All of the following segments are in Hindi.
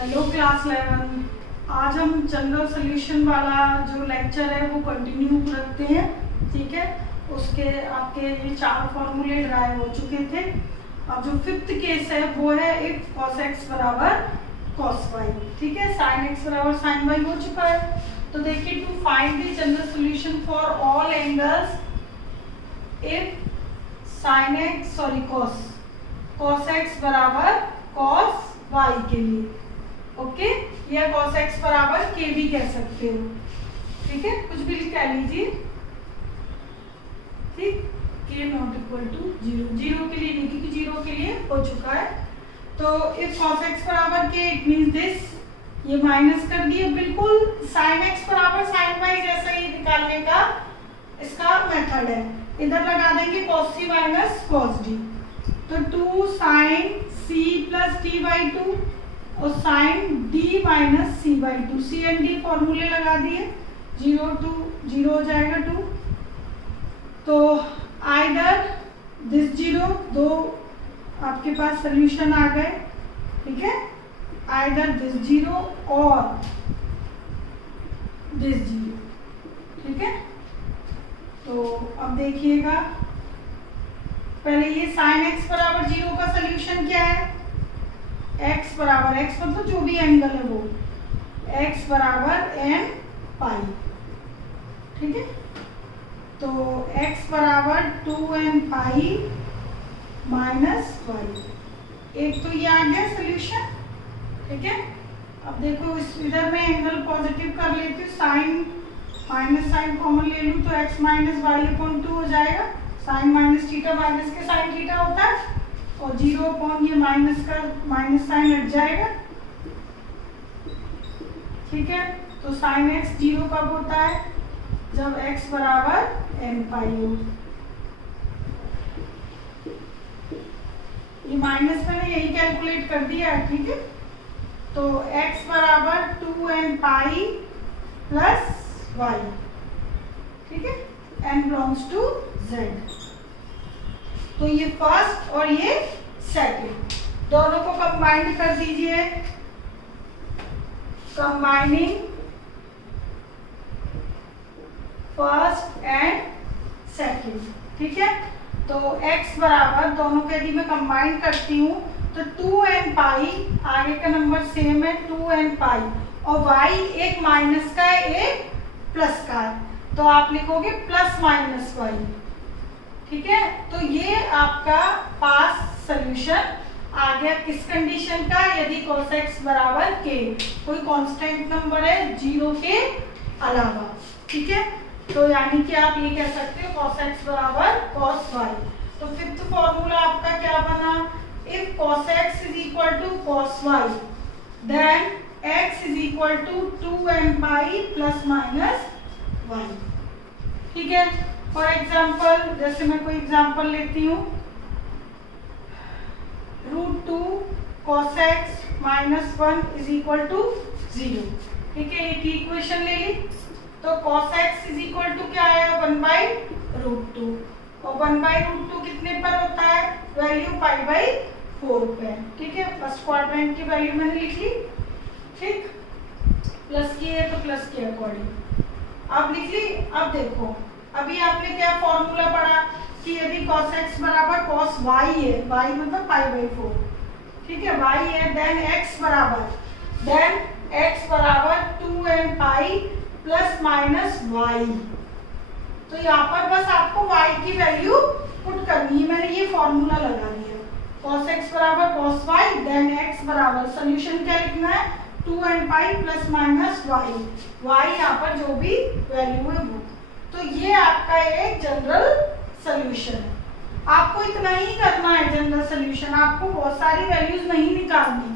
Hello class 11। आज हम जनरल सॉल्यूशन वाला जो लेक्चर है वो कंटिन्यू रखते हैं। ठीक है, उसके आपके ये 4 फॉर्मूले ड्राइव हो चुके थे। अब जो 5th केस है वो है इफ cos x बराबर cos y। ठीक है, sin x बराबर sin y हो चुका है। तो देखिए, to find the general solution for all angles if sin x cos x बराबर cos y के लिए, ओके, या cos x बराबर k भी कह सकते हो। ठीक है, कुछ भी कह लीजिए। ठीक, k नॉट इक्वल टू 0 के लिए नहीं, क्योंकि 0 के लिए हो चुका है। तो इफ cos x बराबर k इट मींस दिस, ये माइनस कर दिए। बिल्कुल sin x बराबर sin y जैसा ही निकालने का इसका मेथड है। इधर लगा देंगे cos c minus cos d, तो 2 sin c plus t by 2 और sin d minus c by 2। c and d फॉर्मूले लगा दिए, 0 to 0 हो जाएगा 2। तो आइदर दिस 0, दो आपके पास सोल्यूशन आ गए। ठीक है, आइदर दिस 0 और दिस 0। ठीक है, तो अब देखिएगा, पहले ये sin x बराबर 0 का सोल्यूशन क्या है। x बराबर, x मतलब जो भी एंगल है वो, x बराबर n पाई। ठीक है, तो x बराबर 2n पाई माइनस y। एक तो ये आ गया सोल्यूशन। ठीक है, अब देखो इस इधर में एंगल पॉजिटिव कर लेती हूँ, साइन माइनस साइन कॉमन ले लूँ तो x माइनस वाई अपॉन 2 हो जाएगा। साइन माइनस थीटा माइनस के साइन थीटा होता है, और 0 अपॉन ये माइनस का माइनस साइन हट जाएगा। ठीक है, तो साइन x 0 कब होता है, जब x बराबर n पाई हो। ये माइनस मैंने यही कैलकुलेट कर दिया है। ठीक है, तो x बराबर 2n पाई प्लस y। ठीक है, n बिलोंग्स टू z। तो ये फर्स्ट और ये सेकंड, दोनों को कंबाइंड कर दीजिए। Combining first and second. ठीक है, तो x बराबर, दोनों के यदि मैं कंबाइन करती हूँ तो 2n पाई, आगे का नंबर सेम है 2n पाई, और y एक माइनस का है एक प्लस का है, तो आप लिखोगे प्लस माइनस y। ठीक है, तो ये आपका पास सोल्यूशन आ गया। किस कंडीशन का, यदि cos x बराबर k, कोई कांस्टेंट नंबर है 0 के अलावा। ठीक है, तो यानी कि आप ये कह सकते हो cos x बराबर cos y। तो 5th फॉर्मूला आपका क्या बना, if cos x is equal to cos y then x is equal to 2n pi plus minus y। ठीक है, फॉर एग्जाम्पल, जैसे मैं कोई एग्जाम्पल लेती हूँ, √2 cos x minus 1 is equal to 0। ठीक है, एक इक्वेशन ले ली, तो cos x is equal to क्या आएगा, 1/√2, और 1/√2 कितने पर होता है, वैल्यू π/4 पे। ठीक है, फर्स्ट क्वाड्रेंट की वैल्यू मैंने लिख ली। ठीक, प्लस की है तो प्लस के अकॉर्डिंग अब लिख ली। अब देखो, अभी आपने क्या फॉर्मूला पढ़ा कि यदि cos x बराबर cos y है, y मतलब π/4। ठीक है, y है, देन x बराबर 2n pi plus minus y। तो यहाँ पर बस आपको y की वैल्यू पुट करनी है, मैंने ये फॉर्मूला लगा दिया। cos x बराबर cos y, देन x बराबर, सोल्यूशन क्या लिखना है, 2n pi plus minus y यहाँ पर जो भी वैल्यू है वो। तो ये आपका एक जनरल सोल्यूशन है। आपको इतना ही करना है जनरल सोल्यूशन, आपको बहुत सारी वैल्यूज नहीं निकालनी।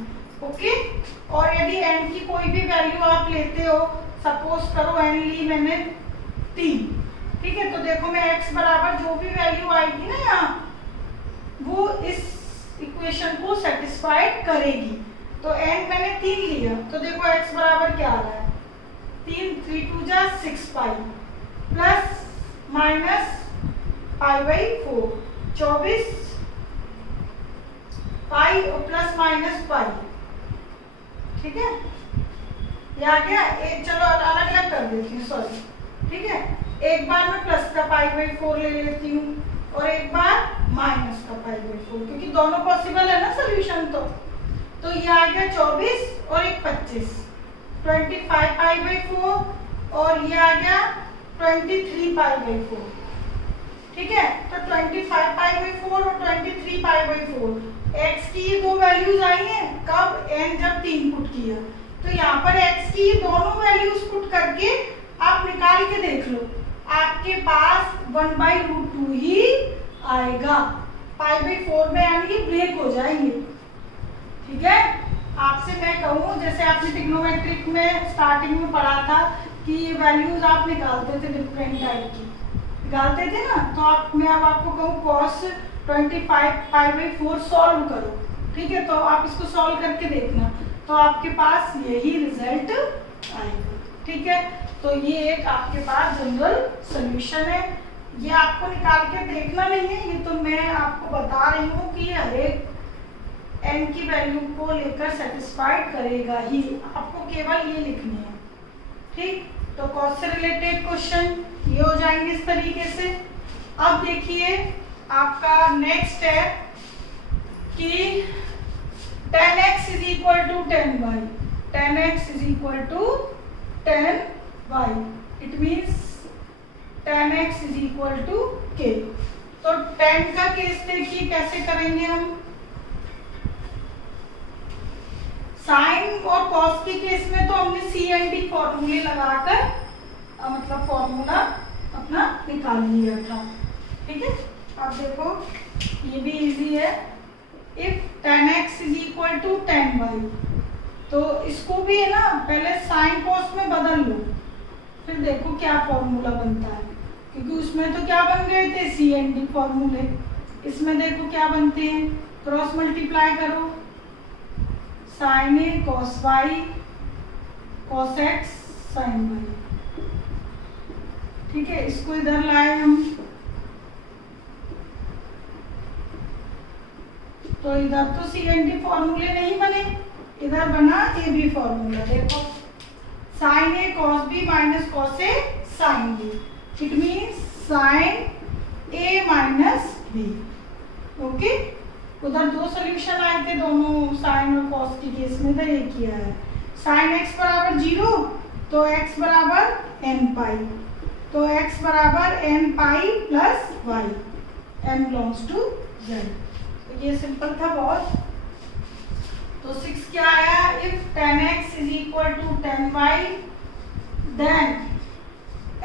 ओके, और यदि n की कोई भी वैल्यू आप लेते हो, सपोज करो n ली मैंने 3। ठीक है, तो देखो मैं x बराबर जो भी वैल्यू आएगी ना यहाँ, वो इस इक्वेशन को सेटिस्फाइड करेगी। तो n मैंने 3 लिया, तो देखो x बराबर क्या आ रहा है, 3 2 जा 6 पाई प्लस माइनस π/4, 24 पाई और प्लस माइनस पाई। ठीक है, ये आ गया। एक चलो अलग अलग कर देती हूँ, सॉरी, ठीक है। एक बार मैं प्लस का π/4 ले लेती हूँ और एक बार माइनस का π/4, क्योंकि दोनों पॉसिबल है ना सोल्यूशन। तो ये आ गया 24 और एक 25, 25 π/4 और ये आ गया 23 π/4, ठीक है। तो 25 π/4 और 23 π/4, x की ये दो वैल्यूज आई हैं कब, n जब 3 पुट किया। तो यहाँ पर x की ये दोनों वैल्यूज पुट करके आप निकाल के देख लो, आपके पास 1/√2 ही आएगा। π/4 में यानी ब्रेक हो जाएंगे, ठीक है। आपसे मैं कहूँ, जैसे आपने ट्रिग्नोमेट्रिक में स्टार्टिंग में पढ़ा था कि ये वैल्यूज आप निकालते थे डिफरेंट टाइप की, निकालते थे ना। तो मैं अब आपको कहूँ cos 25 π/4 सॉल्व करो, ठीक है। तो आप इसको सॉल्व करके देखना, तो आपके पास यही रिजल्ट आएगा, ठीक है। तो ये एक आपके पास जनरल सॉल्यूशन है। ये आपको निकाल के देखना नहीं है, ये तो मैं आपको बता रही हूँ कि हर एक n की वैल्यू को लेकर सेटिस्फाइड करेगा ही, आपको केवल ये लिखनी है, ठीक। तो कॉस से रिलेटेड क्वेश्चन ये हो जाएंगे इस तरीके से। अब देखिए आपका नेक्स्ट है कि tan x is equal to tan y, tan x is equal to tan y, it means tan x is equal to k। तो tan का केस देखिए कैसे करेंगे हम। साइन और कॉस के केस में तो हमने सी एंड डी फॉर्मूले लगाकर मतलब फॉर्मूला अपना निकाल लिया था, ठीक है। अब देखो ये भी इजी है। If tan x is equal to tan y, तो इसको भी है ना पहले साइन कॉस में बदल लो, फिर देखो क्या फॉर्मूला बनता है, क्योंकि उसमें तो क्या बन गए थे सी एंड डी फॉर्मूले। इसमें देखो क्या बनते हैं, क्रॉस मल्टीप्लाई करो, साइन ए cos y cos x sine y, ठीक है। इसको इधर लाए हम, तो इधर तो सी एंड डी फॉर्मूले नहीं बने, इधर बना ए बी फॉर्मूला। देखो sine A cos B minus cos A sine B, it means sine A minus B, okay. उधर दो सोल्यूशन आए थे, दोनों साइन और कॉस के केस में, इधर एक किया है। साइन x बराबर 0 तो x बराबर n पाई, तो x बराबर n pi plus y, n belongs to z। तो ये सिंपल था बहुत। तो 6 क्या आया, if tan x is equal to tan y then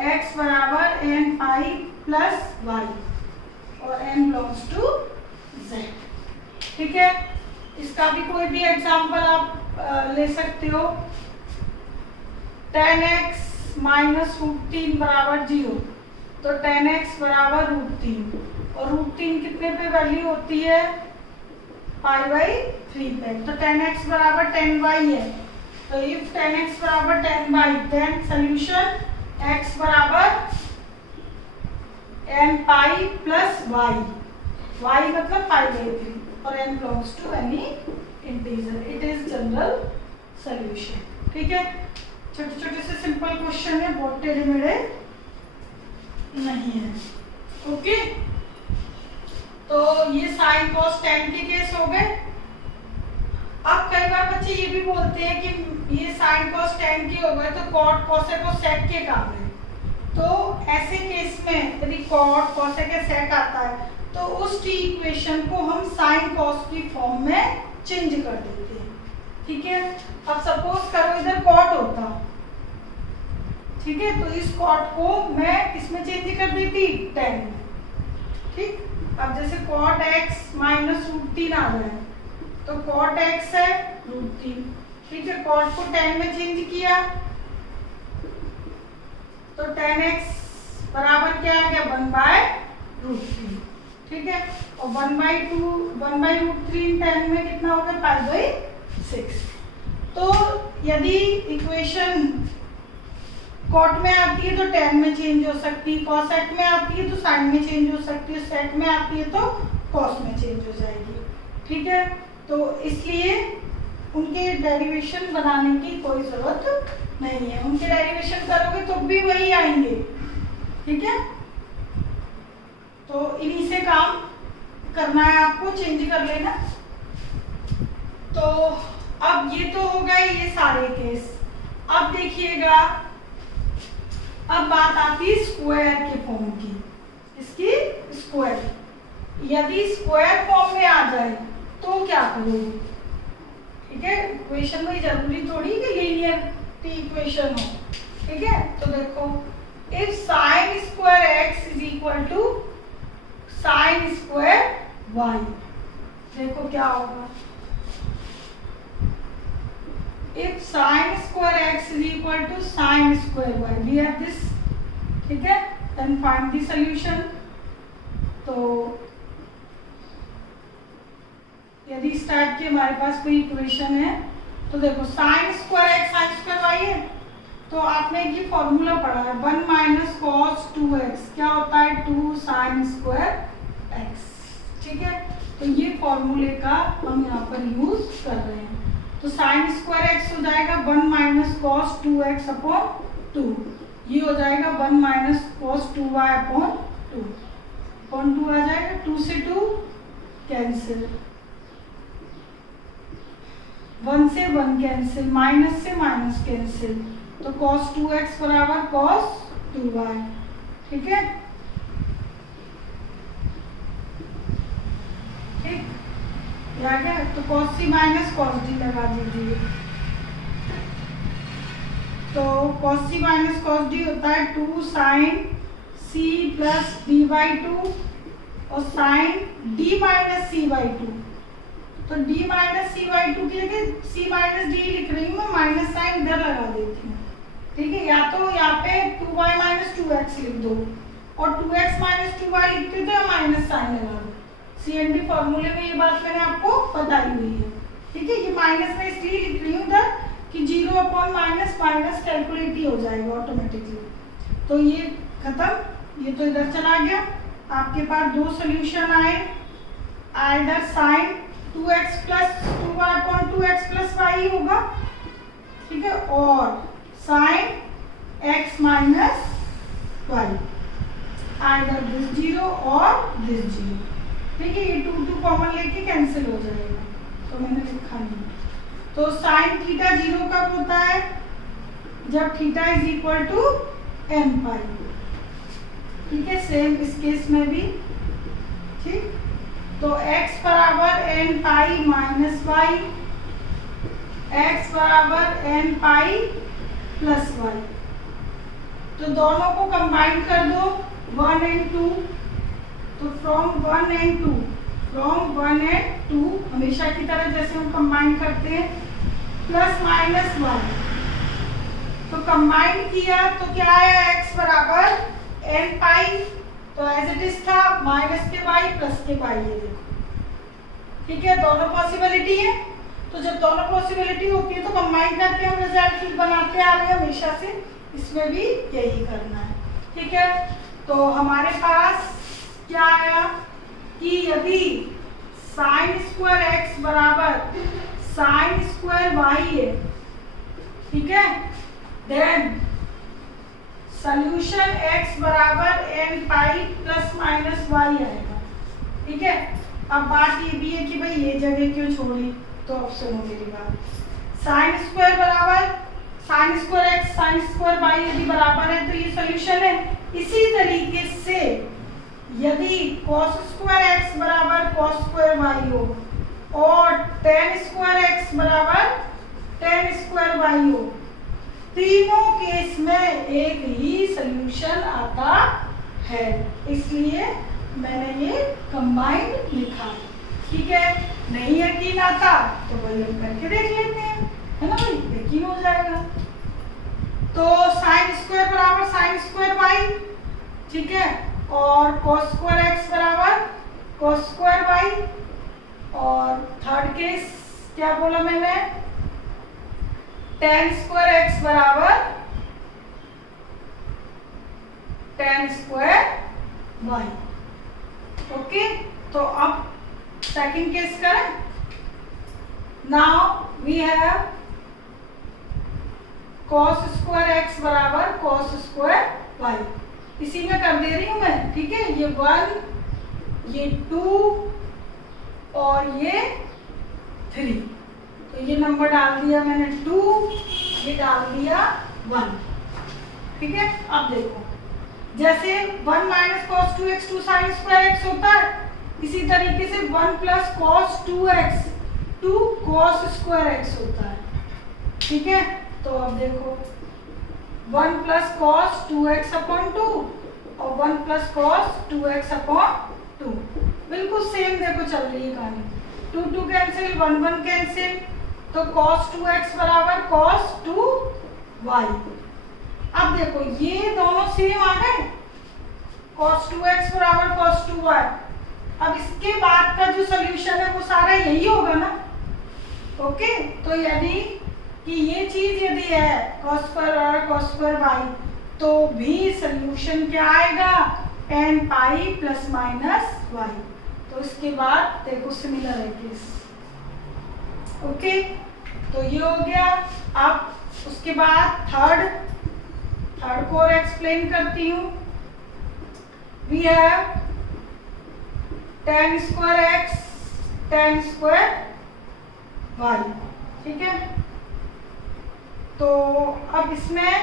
x बराबर n पाई प्लस y और n बिलोंग्स टू z, ठीक है। इसका भी कोई भी एग्जाम्पल आप ले सकते हो। tan x माइनस √3 बराबर 0, तो tan x बराबर √3 और √3 कितने पे वैल्यू होती है, π/3 पे। तो tan x बराबर tan y है, तो इफ tan x बराबर tan y then solution x बराबर n pi plus y, y मतलब π/3 और n belongs to any integer, it is general solution, ठीक है। छोटे छोटे से सिंपल क्वेश्चन है, बहुत टेढ़े मेढ़े नहीं है, ओके। तो ये साइन कॉस टेन के केस हो गए। अब कई बार बच्चे ये भी बोलते हैं कि ये साइन कॉस टेन के हो गए तो कॉट कोसेक और सेक के काम है। तो ऐसे केस में यदि कॉट कोसेक या सेक आता है तो उस इक्वेशन को हम साइन कॉस की फॉर्म में चेंज कर देते हैं, ठीक है। अब सपोज करो इधर कॉट होता, ठीक है, तो इस कॉट को मैं किसमें चेंज कर देती, टेन में, ठीक। अब जैसे कॉट x माइनस √3 आ रहा है, तो कॉट x है √3, ठीक है। कॉट को टेन में चेंज किया तो tan x बराबर क्या आ गया, 1/√3, ठीक है। और 1/√3 10 में कितना होगा, π/6। तो यदि इक्वेशन कॉट में आती है तो टेन में चेंज हो सकती है, कॉसेक में आती है तो साइन में चेंज हो सकती है, सेक में आती है तो कॉस में चेंज हो जाएगी, ठीक है। तो इसलिए उनके डेरिवेशन बनाने की कोई जरूरत नहीं है, उनके डेरिवेशन करोगे तो भी वही आएंगे। ठीक है, तो इन्हीं से काम करना है आपको, चेंज कर लेना। तो अब ये तो हो गए ये सारे केस। अब देखिएगा, अब बात आती है स्क्वायर के फॉर्म की। इसकी स्क्वायर, यदि स्क्वायर फॉर्म में आ जाए तो क्या करोगे? ठीक है, इक्वेशन में जरूरी थोड़ी कि लीनियरिटी इक्वेशन हो। ठीक है, तो देखो if sine square x is equal to sine square y, देखो क्या होगा। If sine square x is equal to sine square y, we have this. ठीक है, देन फाइंड द सॉल्यूशन। तो यदि इस टाइप की हमारे पास कोई इक्वेशन है तो देखो sine square x sine square y है, तो आपने ये फॉर्मूला पढ़ा है 1 माइनस कॉस 2x, क्या होता है 2 साइन स्क्वायर एक्स। ठीक है, तो ये फॉर्मूले का हम यहाँ पर यूज कर रहे हैं। तो साइन स्क्वायर एक्स हो जाएगा 1 माइनस कॉस 2x अपॉन 2, ये हो जाएगा 1 माइनस कॉस 2y अपॉन 2 आ जाएगा। 2 से 2 कैंसिल, 1 से 1 कैंसिल, माइनस से माइनस कैंसिल, तो cos 2x बराबर cos 2y। ठीक है, ठीक आ गया। तो cos c minus cos d लगा दीजिए। तो cos c minus cos d होता है 2 sine c plus d by 2 और sine d minus c by 2। तो d माइनस c बाई 2 के लिए c माइनस d लिख रही हूँ मैं, माइनस साइन इधर लगा देती हूँ। ठीक है, या तो यहाँ पे 2y माइनस 2x लिख दो और 2x माइनस 2y लिखते तो माइनस साइन लगा दो। CND फॉर्मूले में ये बात मैंने आपको बताई हुई है। ठीक है, ये माइनस में इसलिए लिख रही हूँ इधर कि 0 अपॉन माइनस माइनस कैलकुलेट ही हो जाएगा ऑटोमेटिकली। तो ये खत्म, ये तो इधर चला गया। आपके पास दो सोल्यूशन आए, either sine 2x plus 2y upon 2x plus y होगा। ठीक है, और sine x minus y, either this 0 और दिस 0। ठीक है, ये 2 कॉमन लेके कैंसिल हो जाएगा, तो मैंने लिखा नहीं। तो साइन थीटा 0 कब होता है? जब theta is equal to n pi. ठीक है, सेम इस केस में भी। ठीक, तो x बराबर n pi minus y, x बराबर n पाई प्लस वाई। तो दोनों को कंबाइन कर दो 1 and 2। तो फ्रॉम 1 and 2, फ्रॉम 1 and 2 हमेशा की तरह जैसे हम कंबाइन करते हैं, प्लस माइनस 1। तो कंबाइन किया तो क्या आया? x बराबर n पाई, तो एज इट इज था माइनस के y प्लस के y। ये देखो, ठीक है, दोनों पॉसिबिलिटी है। तो जब दोनों पॉसिबिलिटी होती है तो कंबाइन करके हम रिजल्ट बनाते आ रहे हैं हमेशा से, इसमें भी यही करना है। ठीक है, तो हमारे पास क्या आया कि यदि साइन स्क्वायर एक्स बराबर साइन स्क्वायर वाई है, ठीक है, देन सॉल्यूशन x बराबर n pi plus minus y आएगा। ठीक है, अब बात ये भी है कि भाई ये जगह क्यों छोड़ी, तो अब सुनो मेरी बात। साइन स्क्वायर बराबर sine square x sine square y यदि बराबर है तो ये सॉल्यूशन है। इसी तरीके से यदि cos स्क्वायर एक्स बराबर cos स्क्वायर वाई हो और tan स्क्वायर एक्स बराबर tan स्क्वायर वाई हो, तीनों केस में एक ही सॉल्यूशन आता है, इसलिए मैंने ये कंबाइंड लिखा। ठीक है, नहीं यकीन आता तो वही हम करके देख लेते हैं, है ना भाई, यकीन हो जाएगा। तो साइन स्क्वायर बराबर साइन स्क्वायर वाई, ठीक है, और cos स्क्वायर एक्स बराबर cos स्क्वायर वाई, और थर्ड केस क्या बोला मैंने, tan स्क्वायर एक्स बराबर tan स्क्वायर वाई। ओके, तो अब सेकंड केस करें। Now we have cos square x बराबर cos स्क्वायर y। इसी में कर दे रही हूं मैं, ठीक है। ये 1, ये 2 और ये 3। तो ये नंबर डाल दिया मैंने 2, ये डाल दिया 1, ठीक है। अब देखो, जैसे 1 minus cos 2x 2 sine square x होता है, इसी तरीके से 1 plus cos 2x 2 cos square x होता है, ठीक है। तो अब देखो 1 प्लस कॉस 2x अपॉन 2 और 1 प्लस कॉस 2x अपॉन 2 बिल्कुल सेम देखो चल रही है कहानी। 2 2 कैंसिल, 1 1 कैंसिल, तो cos 2x बराबर cos 2y। अब देखो ये दोनों सेम आ गए, cos 2x बराबर cos 2y। अब इसके बाद का जो सोल्यूशन है वो सारा यही होगा ना, ओके। तो यदि कि ये चीज यदि है cos स्क्वायर बराबर cos स्क्वायर y, तो भी सोल्यूशन क्या आएगा, n pi plus minus y। तो इसके बाद देखो सिमिलर है केस, ओके। तो ये हो गया। अब उसके बाद थर्ड को और एक्सप्लेन करती हूँ। We have tan square x tan square y, ठीक है। तो अब इसमें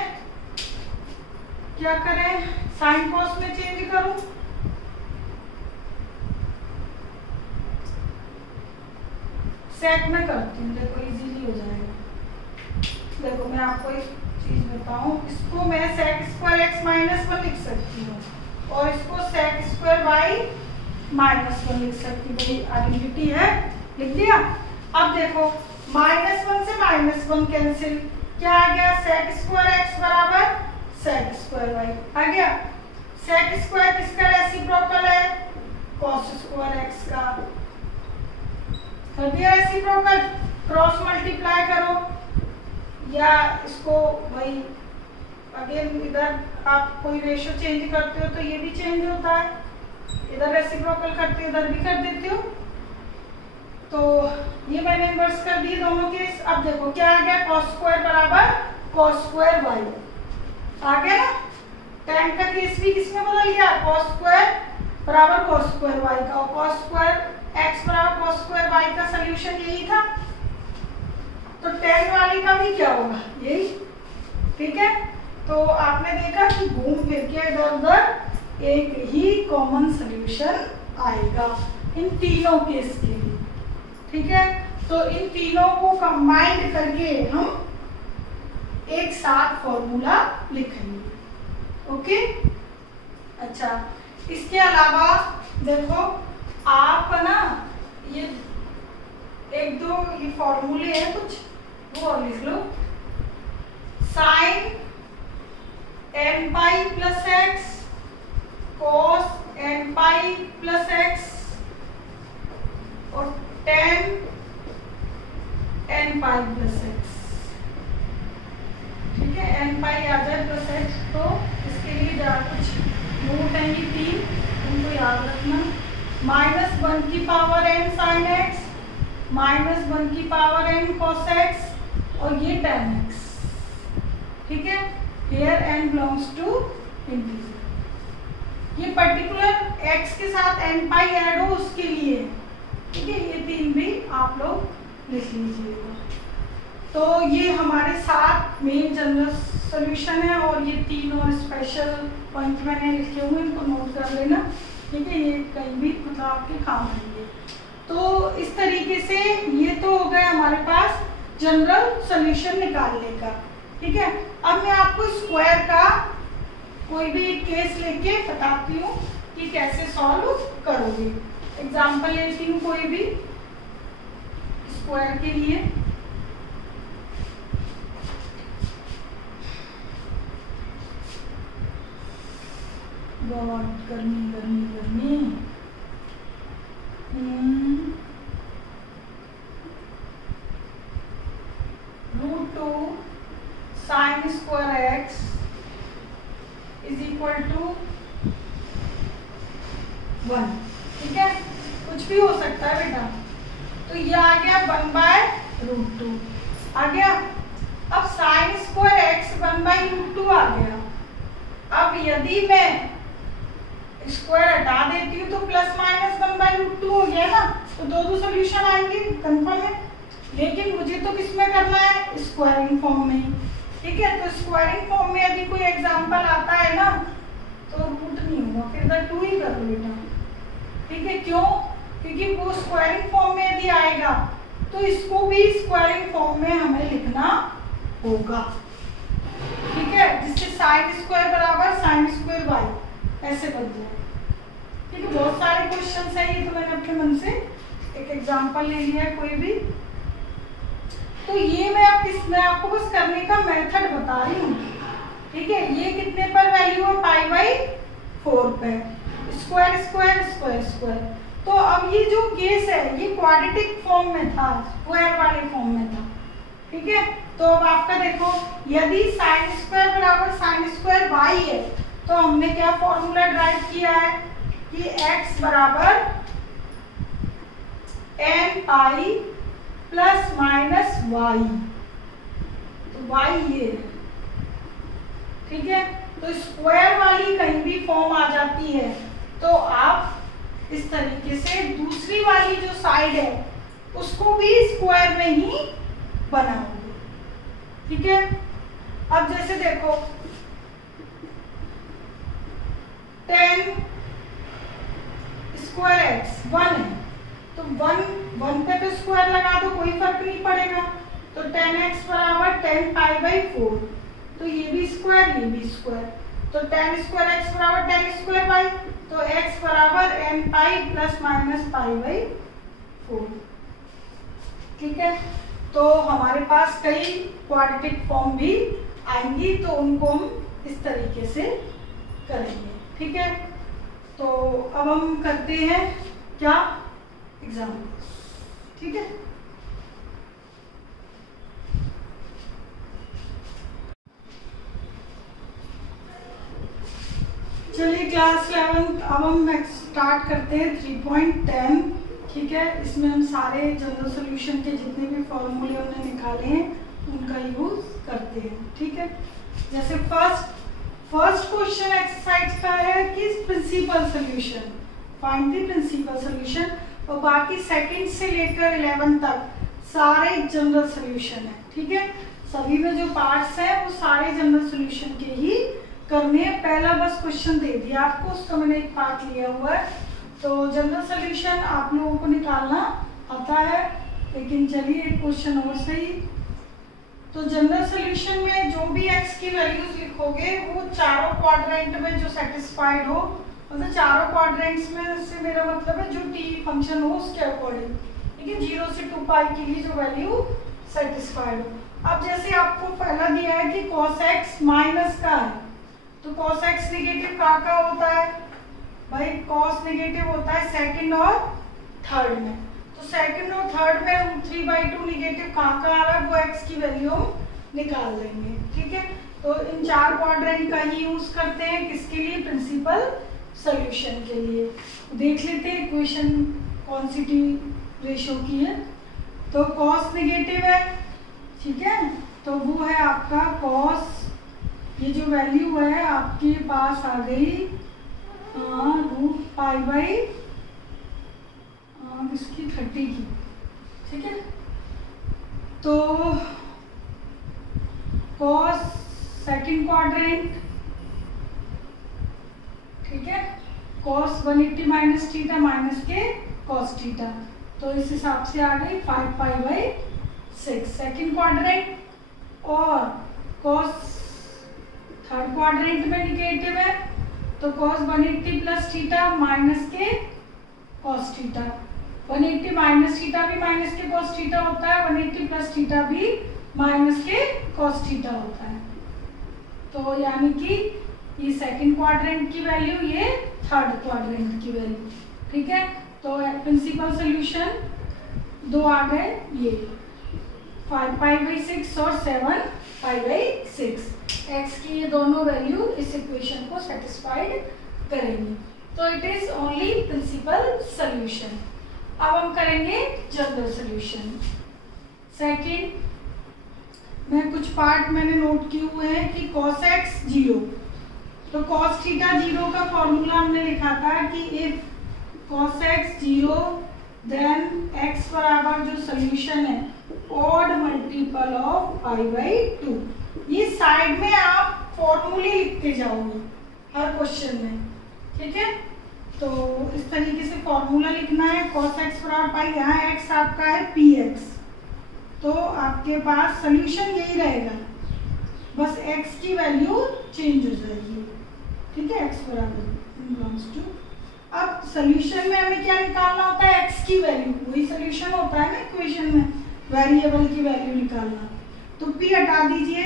क्या करें, साइन कॉस में चेंज करूं, सेक में करती हूँ, देखो इजीली हो जाएगा। देखो मैं आपको एक चीज बताऊं, इसको मैं सेक स्क्वायर x माइनस 1 लिख सकती हूँ और इसको सेक स्क्वायर y माइनस 1 लिख सकती हूँ, भाई आइडेंटिटी है, लिख दिया। अब देखो -1 से -1 कैंसिल, क्या आ गया, सेक स्क्वायर x बराबर सेक स्क्वायर y आ गया। सेक स्क्वायर किसका रेसिप्रोकल है, कॉस स्क्वायर x का। कर दिया रेसिप्रोकल, क्रॉस मल्टीप्लाई करो, या इसको भाई अगेन इधर आप कोई रेशियो चेंज करते हो तो ये भी चेंज होता है, इधर रेसिप्रोकल करते हो इधर भी कर देते हो। तो ये मैंने इन्वर्स कर दिए दोनों केस। अब देखो क्या आ गया, cos स्क्वायर बराबर cos स्क्वायर y आ गया ना। tan का केस भी किसमें बदल गया, cos स्क्वायर बराबर cos स्क्वायर y का, और cos स्क्वायर x बराबर cos स्क्वायर y का सलूशन यही था। तो tan वाले का भी क्या होगा, यही, ठीक है। तो आपने देखा कि घूम फिर के इधर उधर एक ही कॉमन सलूशन आएगा इन तीनों केस के लिए, ठीक है। तो इन तीनों को कंबाइंड करके हम एक साथ फॉर्मूला लिखेंगे, ओके। अच्छा, इसके अलावा देखो आप ना ये एक दो ये फॉर्मूले हैं कुछ, वो और लिख लो। Sine n pi plus x cos n pi plus x और tan n pi plus x, ठीक है। n पाई आ जाए प्लस एक्स, तो इसके लिए जरा कुछ नोट है ये तीन, उनको याद रखना। -1 की पावर n साइन एक्स, -1 की पावर n cos एक्स और ये tan x, ठीक है। Here n belongs to integer. ये पर्टिकुलर x के साथ n पाई ऐड हो उसके लिए, ठीक है। ये तीन भी आप लोग लिख लीजिएगा। तो ये हमारे 7 मेन जनरल सॉल्यूशन है और ये 3 और स्पेशल पॉइंट मैंने लिखे हुए, इनको नोट कर लेना, ठीक है। ये कहीं भी मतलब आपके काम आएंगे। तो इस तरीके से ये तो हो गया हमारे पास जनरल सॉल्यूशन निकालने का, ठीक है। अब मैं आपको स्क्वायर का कोई भी केस लेके बताती हूँ कि कैसे सॉल्व करोगे। एग्जाम्पल लेती हूँ कोई भी स्क्वायर के लिए। बहुत गर्मी गर्मी गर्मी। √2 sine square x is equal to 1, ठीक है। कुछ भी हो सकता है बेटा। तो ये आ गया 1/√2 √2 आ गया। अब साइन स्क्वायर एक्स 1/√2 आ गया। अब यदि मैं स्क्वायर हटा देती हूँ तो प्लस माइनस 1/√2 हो गया ना, तो दो सोल्यूशन आएंगे, कंफर्म है। लेकिन मुझे तो किसमें करना है, स्क्वायरिंग फॉर्म में, ठीक है। तो स्क्वायरिंग फॉर्म में यदि कोई एग्जांपल आता है ना तो पुट नहीं होगा, फिर इधर 2 ही कर लो बेटा, ठीक है। क्यों, क्योंकि वो स्क्वायरिंग फॉर्म में यदि आएगा तो इसको भी स्क्वायरिंग फॉर्म में हमें लिखना होगा, ठीक है। जिससे साइन स्क्वायर बराबर साइन स्क्वायर वाई ऐसे बन जाए, ठीक है। बहुत सारे क्वेश्चन है ये, तो मैंने अपने मन से एक एग्जांपल ले लिया है कोई भी। तो ये मैं आपको बस करने का मेथड बता रही हूँ, ठीक है। ये कितने पर वैल्यू है, π/4 पे, स्क्वायर स्क्वायर स्क्वायर स्क्वायर। तो अब ये जो केस है ये क्वाड्रेटिक फॉर्म में था, स्क्वायर वाले फॉर्म में था, ठीक है। तो अब आपका देखो, यदि साइन स्क्वायर बराबर साइन स्क्वायर वाई है तो हमने क्या फॉर्मूला ड्राइव किया है कि x बराबर n pi plus minus y, तो वाई ये है, ठीक है। तो स्क्वायर वाली कहीं भी फॉर्म आ जाती है तो आप इस तरीके से दूसरी वाली जो साइड है उसको भी स्क्वायर में ही बनाओगे, ठीक है। अब जैसे देखो 10 स्क्वायर एक्स 1 है, तो 1 पे तो स्क्वायर लगा दो, कोई फर्क नहीं पड़ेगा। तो 10x बराबर 10π/4, तो ये भी स्क्वायर ये भी स्क्वायर, तो 10 स्क्वायर एक्स बराबर 10 स्क्वायर वाई, तो x बराबर n पाई प्लस माइनस π/4, ठीक है। तो हमारे पास कई क्वाड्रेटिक फॉर्म भी आएंगी, तो उनको हम इस तरीके से करेंगे, ठीक है। तो अब हम करते हैं क्या, एग्जाम्पल, ठीक है। चलिए क्लास 11 अब हम स्टार्ट करते हैं 3.10, ठीक है। इसमें हम सारे जनरल सॉल्यूशन के जितने भी फॉर्मूले हमने निकाले हैं उनका यूज करते हैं, ठीक है। जैसे फर्स्ट क्वेश्चन एक्सरसाइज का है कि principal solution, find the principal solution, और बाकी सेकंड से लेकर 11 तक सारे जनरल सॉल्यूशन है, ठीक है। सभी में जो पार्ट्स हैं वो सारे जनरल सॉल्यूशन के ही करने हैं। पहला बस क्वेश्चन दे दिया आपको, उसका मैंने एक पार्ट लिया हुआ है, तो जनरल सॉल्यूशन आप लोगों को निकालना आता है। लेकिन चलिए एक क्वेश्चन और सही। तो जनरल सॉल्यूशन में जो भी x की वैल्यूज लिखोगे वो चारों क्वाड्रेंट में जो सेटिस्फाइड हो, मतलब चारों क्वाड्रेंट्स में से मेरा मतलब है जो t फंक्शन हो उसके अकॉर्डिंग, ठीक है। 0 से 2π के लिए जो वैल्यू सेटिस्फाइड हो। अब जैसे आपको पहला दिया है कि cos x माइनस का है, तो cos x निगेटिव का होता है भाई, cos निगेटिव होता है सेकंड और थर्ड में, तो सेकंड और थर्ड में 3/2 निगेटिव का आ रहा है, वो x की वैल्यू हम निकाल लेंगे, ठीक है। तो इन चार क्वाड्रेंट का ही यूज करते हैं, किसके लिए, प्रिंसिपल सॉल्यूशन के लिए। देख लेते हैं इक्वेशन कौन सी टी रेशो की है। तो cos निगेटिव है, ठीक है, तो वो है आपका cos, ये जो वैल्यू है आपके पास आ गई √π/, इसकी 30 की, ठीक है। तो cos सेकंड क्वाड्रेंट, ठीक है, cos 180 माइनस थीटा माइनस के cos थीटा, तो इस हिसाब से आ गई 5π/6 सेकंड क्वाड्रेंट। और cos थर्ड क्वाड्रेंट में निगेटिव है, तो cos 180 प्लस थीटा माइनस के cos थीटा, 180 माइनस थीटा भी माइनस के cos थीटा होता है, 180 प्लस थीटा भी माइनस के cos थीटा होता है। तो यानी कि ये सेकंड क्वाड्रेंट की वैल्यू, ये थर्ड क्वाड्रेंट की वैल्यू, ठीक है। तो प्रिंसिपल सॉल्यूशन दो आ गए, ये 5π/6 और 7π/6, x की ये दोनों वैल्यू इस इक्वेशन को सेटिस्फाइड करेंगे। तो it is only principal solution. अब हम करेंगे जनरल सॉल्यूशन। सेकंड में कुछ पार्ट मैंने नोट किए हुए हैं कि cos x 0, तो cos थीटा 0 का फॉर्मूला हमने लिखा था कि if cos x 0 then x बराबर जो सोल्यूशन है ऑड मल्टीपल ऑफ π/2। ये साइड में आप फॉर्मूले लिखते जाओगे हर क्वेश्चन में, ठीक है। तो इस तरीके से फॉर्मूला लिखना है cos x बराबर पाई, यहाँ x आपका है px, तो आपके पास सोल्यूशन यही रहेगा, बस x की वैल्यू चेंज हो जाएगी, ठीक है। x बराबर बिलोंग्स टू, अब सोल्यूशन में हमें क्या निकालना होता है, x की वैल्यू, वही सोल्यूशन होता है ना इक्वेशन में, वेरिएबल की वैल्यू निकालना। तो p हटा दीजिए,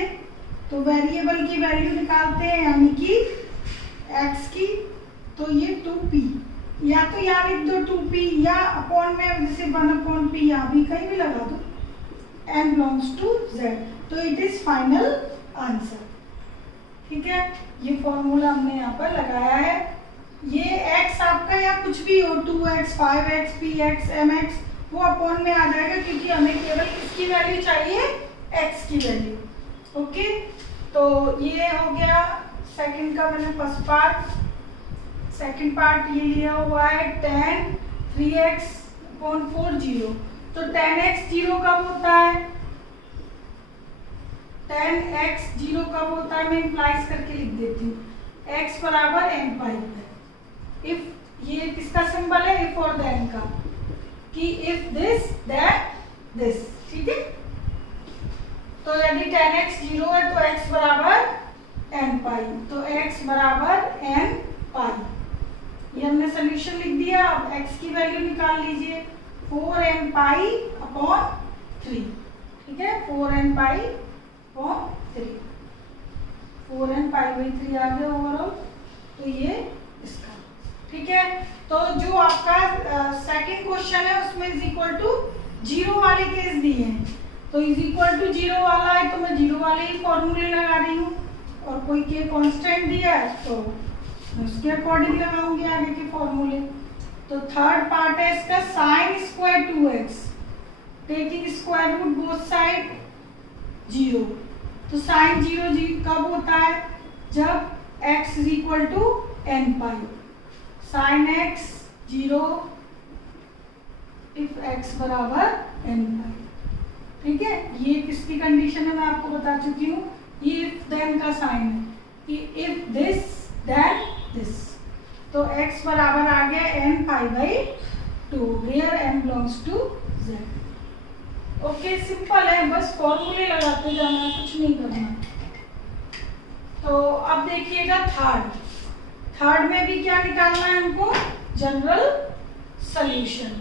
तो वेरिएबल की वैल्यू निकालते हैं यानी कि x की, तो ये 2p, या तो यहाँ लिख दो 2p या अपॉन में जैसे 1/p यहाँ भी कहीं भी लगा दो, n बिलोंग्स टू z, तो इट इज फाइनल आंसर, ठीक है। ये फॉर्मूला हमने यहाँ पर लगाया है। ये x आपका या कुछ भी हो 2x 5x px mx वो अपॉन में आ जाएगा, क्योंकि हमें केवल किसकी वैल्यू चाहिए, x की वैल्यू, ओके। तो ये हो गया सेकंड का मैंने फर्स्ट पार्ट। सेकंड पार्ट ये लिया हुआ है tan 3x/4 0, तो tan x 0 कब होता है, tan x 0 कब होता है, मैं इम्प्लाइज करके लिख देती हूँ, x बराबर n पाई है। इफ ये किसका सिंबल है, इफ और देन का, कि इफ दिस दैट दिस, ठीक है। तो यदि tan x 0 है तो x बराबर n पाई, तो x बराबर n पाई, ये हमने सोल्यूशन लिख दिया। अब x की वैल्यू निकाल लीजिए, 4n पाई अपॉन 3, ठीक है, 4n पाई अपॉन 3, 4n पाई/3 आ गया ओवरऑल, तो ये इसका, ठीक है। तो जो आपका सेकंड क्वेश्चन है उसमें इज इक्वल टू 0 वाले केस दिए हैं, तो इज इक्वल टू 0 वाला है तो मैं 0 वाले ही फॉर्मूले लगा रही हूँ, और कोई के कांस्टेंट दिया है तो उसके अकॉर्डिंग लगाऊंगी आगे के फॉर्मूले। तो थर्ड पार्ट है इसका sin square 2x taking square root both side 0, तो sin 0 कब होता है, जब x is equal to n pi, sin x 0 if x बराबर n पाई, ठीक है। ये किसकी कंडीशन है मैं आपको बता चुकी हूँ, ये इफ देन का साइन है कि इफ दिस देन दिस, तो x बराबर आ गया n pi where n belongs to z, okay. Simple है, बस फॉर्मूले लगाते जाना, कुछ नहीं करना। तो अब देखिएगा थर्ड में भी क्या निकालना है हमको, जनरल सॉल्यूशन।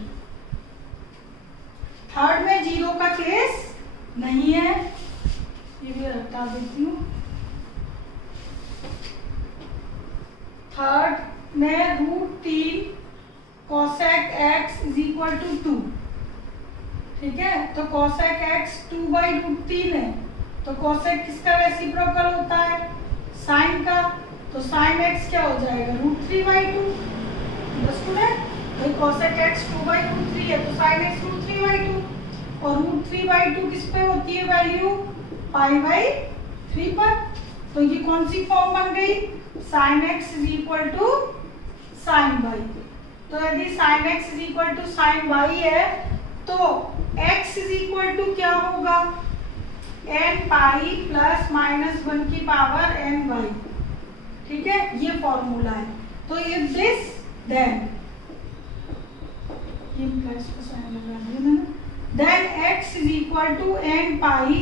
थर्ड में 0 का केस नहीं है, ये भी हटा देती हूँ। थर्ड में √3 cosec x is equal to 2, ठीक है। तो cosec x 2/√3 है, तो cosec किसका रेसिप्रोकल होता है, sin का, तो sin x क्या हो जाएगा, √3/2, अंडरस्टूड है। भाई cosec x 2/√3 है तो sin x √3/2, और √3/2 किस पे होती है वैल्यू, π/3 पर, तो ये कौन सी फॉर्म बन गई, sin x is equal to sin y। तो यदि sin x is equal to sin y है तो x इज इक्वल टू क्या होगा, n पाई प्लस -1 की पावर n y, ठीक है, ये फॉर्मूला है। तो इफ दिस देन, ये प्लस का साइन लगा दिया मैंने, then x is equal to n pi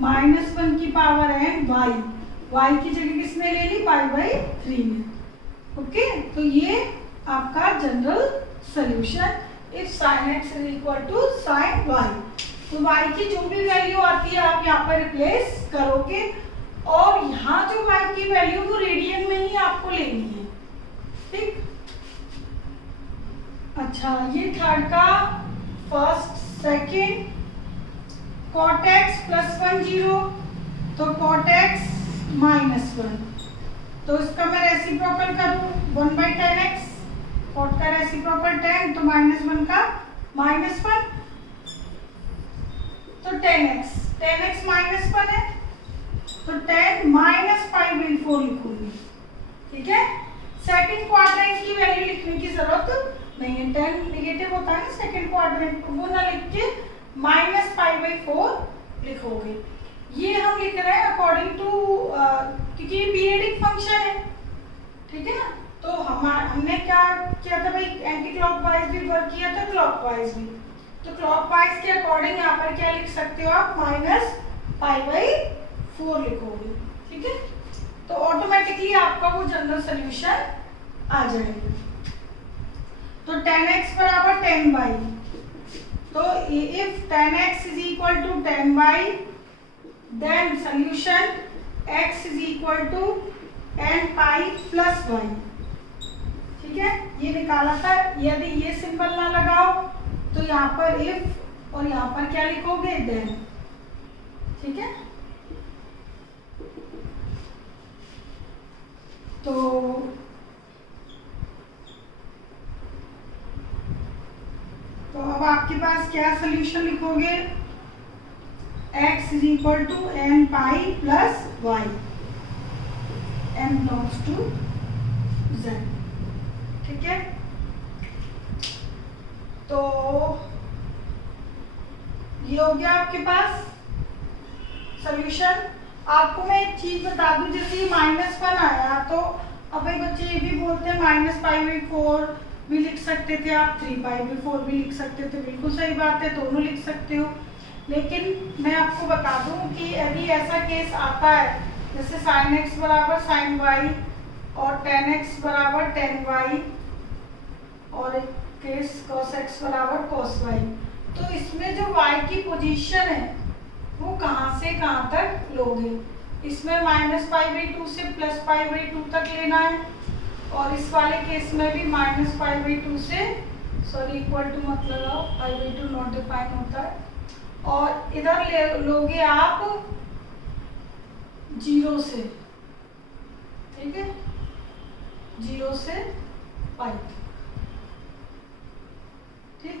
-1 की पावर n y, y की जगह किसने ले ली, π/3 में, ओके। तो ये आपका general solution if sin x is equal to sin y, तो y की जो भी वैल्यू आती है आप यहाँ पर रिप्लेस करोगे, और यहाँ जो y की वैल्यू वो रेडियन में ही आपको लेनी है, ठीक। अच्छा, ये थर्ड का फर्स्ट सेकेंड, cot x +1 0, तो cot x -1, तो इसका मैं रेसिप्रोकल करूं 1/10x, cot का रेसिप्रोकल 10, तो -1 का -1, तो तो 10x माइनस 1 है तो 10 माइनस 5/4 लिखूंगी। ठीक है, सेकंड क्वाड्रेंट की वैल्यू लिखने की जरूरत नहीं है, 10 नेगेटिव होता है ना सेकंड क्वाड्रेंट, वो ना लिख के माइनस 5/4 लिखोगे। ये हम लिख रहे हैं अकॉर्डिंग टू, क्योंकि ये पीरियडिक फंक्शन है। ठीक है ना, तो हमने क्या किया था भाई, एंटी क्लॉकवाइज भी वर्क किया था, क्लॉकवाइज भी। तो क्लॉकवाइज के अकॉर्डिंग यहाँ पर क्या लिख सकते हो आप, माइनस 5/4 लिखोगे। ठीक है, तो ऑटोमेटिकली आपका वो जनरल सोल्यूशन आ जाएगा। तो 10x बराबर 10y, तो if 10x is equal to 10y then solution x is equal to n pi plus y। ठीक है, ये निकाला था। यदि ये सिंबल ना लगाओ तो यहाँ पर इफ और यहाँ पर क्या लिखोगे, देन। ठीक है, तो अब आपके पास क्या सोल्यूशन लिखोगे, x is equal to n pi plus y, n belongs to z। ठीक है, तो ये हो गया आपके पास सोल्यूशन। आपको मैं एक चीज बता दूं, जैसे -1 आया तो अब भाई बच्चे ये भी बोलते हैं -5/4 भी लिख सकते थे आप, 3/4 भी लिख सकते थे। बिल्कुल सही बात है, दोनों लिख सकते हो। लेकिन मैं आपको बता दूं कि यदि ऐसा केस आता है जैसे sin x बराबर sin y और 10x बराबर 10y और एक केस cos x बराबर cos y, तो इसमें जो y की पोजीशन है वो कहाँ से कहाँ तक लोगे। इसमें -π/2 से +π/2 तक लेना है और इस वाले केस में भी -π/2 से, सॉरी इक्वल टू मत लगाओ, π/2 नॉट डिफाइन होता है, और इधर लोगे आप 0 से। ठीक है, 0 से π। ठीक,